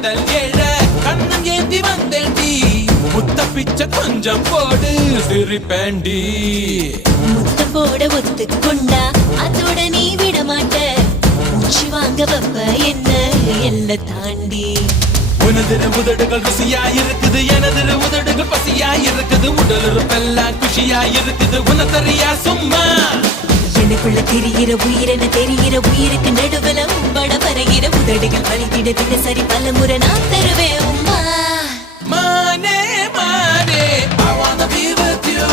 காதல் ஏழ கண்ணம் ஏந்தி வந்தேண்டி முத்த பிச்சை கொஞ்சம் போடு சிரிப்பேண்டி முத்த போட ஒத்துக்கொண்டா அதோட நீ விட மாட்ட மூச்சு வாங்க வப்ப என்ன எல்ல தாண்டி உனதிர உதடுகள் ருசியா இருக்குது எனதிர உதடுகள் பசியா இருக்குது உடலுறுப்பெல்லாம் குஷியா இருக்குது உனதறியா சும்மா எனக்குள்ள தெரிகிற உயிரென தெரிகிற உயிருக்கு நடுவுல உம்பட வரைகிற உதடுகள் வலித்திட தினசரி பல முறை நான் தருவேன் உம்மா மானே மானே I wanna be with you